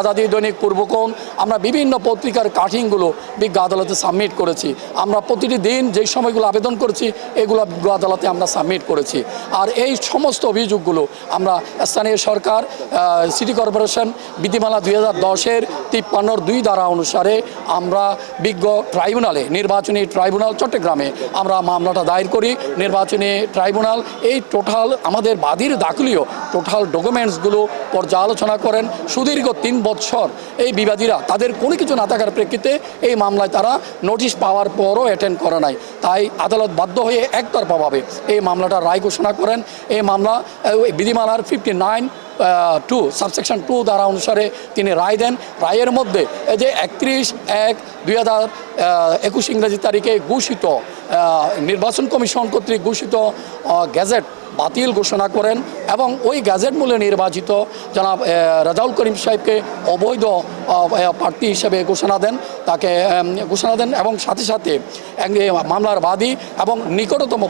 আজাদি দৈনিক পূর্বকোণ আমরা বিভিন্ন পত্রিকার কাটিংগুলো বিজ্ঞ আদালতে সাবমিট করেছি। আমরা প্রতিটি দিন যেই সময়গুলো আবেদন করেছি এগুলো বিজ্ঞ আদালতে আমরা সাবমিট করেছি। আর এই সমস্ত অভিযোগগুলো আমরা স্থানীয় সরকার, সিটি কর্পোরেশন বিধিমালা 2010-এর 53(2) ধারা অনুসারে আমরা বিজ্ঞ ট্রাইব্যুনালে, নির্বাচনী ট্রাইব্যুনাল চট্টগ্রামে আমরা মামলাটা দায়ের করি। নির্বাচনী ট্রাইব্যুনাল এই টোটাল আমাদের বাদীর দাখিলীয় টোটাল ডকুমেন্টসগুলো পর্যালোচনা করেন। সুদীর্ঘ 3 বছর এই বিবাদীরা তাদের কোনো কিছু না থাকার প্রেক্ষিতে এই মামলায় তারা নোটিশ পাওয়ার পরও অ্যাটেন্ড করে নাই। তাই আদালত বাধ্য হয়ে একতরফাভাবে এই মামলাটা রায় ঘোষণা করেন। এই মামলা বিধিমালার 59(2) সাবসেকশন 2 ধারা অনুসারে তিনি রায় দেন। রায়ের মধ্যে এই যে 31/1/2021 ইংরেজি তারিখে ঘোষিত নির্বাচন কমিশন কর্তৃক ঘোষিত গ্যাজেট বাতিল ঘোষণা করেন এবং ওই গ্যাজেট মূলে নির্বাচিত জনাব রাজাউল করিম সাহেবকে অবৈধ প্রার্থী হিসেবে ঘোষণা দেন এবং সাথে সাথে মামলার বাদী এবং নিকটতম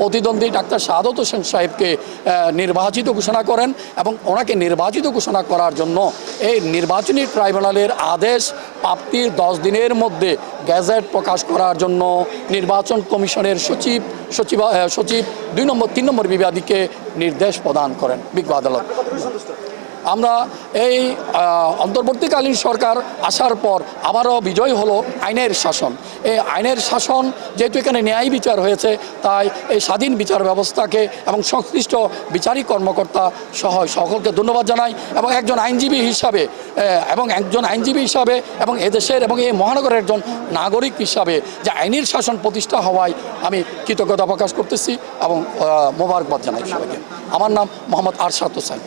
প্রতিদ্বন্দ্বী ডাক্তার শাহাদত হোসেন সাহেবকে নির্বাচিত ঘোষণা করেন এবং ওনাকে নির্বাচিত ঘোষণা করার জন্য এই নির্বাচনী ট্রাইব্যুনালের আদেশ প্রাপ্তির 10 দিনের মধ্যে গ্যাজেট প্রকাশ করার জন্য নির্বাচন কমিশনের সচিব 3 নম্বর বিবাদীকে নির্দেশ প্রদান করেন বিজ্ঞ আদালত। আমরা এই অন্তর্বর্তীকালীন সরকার আসার পর আবারও বিজয় হলো আইনের শাসন। এই আইনের শাসন যেহেতু এখানে ন্যায় বিচার হয়েছে, তাই এই স্বাধীন বিচার ব্যবস্থাকে এবং সংশ্লিষ্ট বিচারিক কর্মকর্তা সহ সকলকে ধন্যবাদ জানাই এবং একজন আইনজীবী হিসাবে এবং এদেশের এবং এই মহানগরের একজন নাগরিক হিসাবে যে আইনের শাসন প্রতিষ্ঠা হওয়ায় আমি কৃতজ্ঞতা প্রকাশ করতেছি এবং মোবারকবাদ জানাই সবাইকে। আমার নাম মোহাম্মদ আরশাদ হোসেন।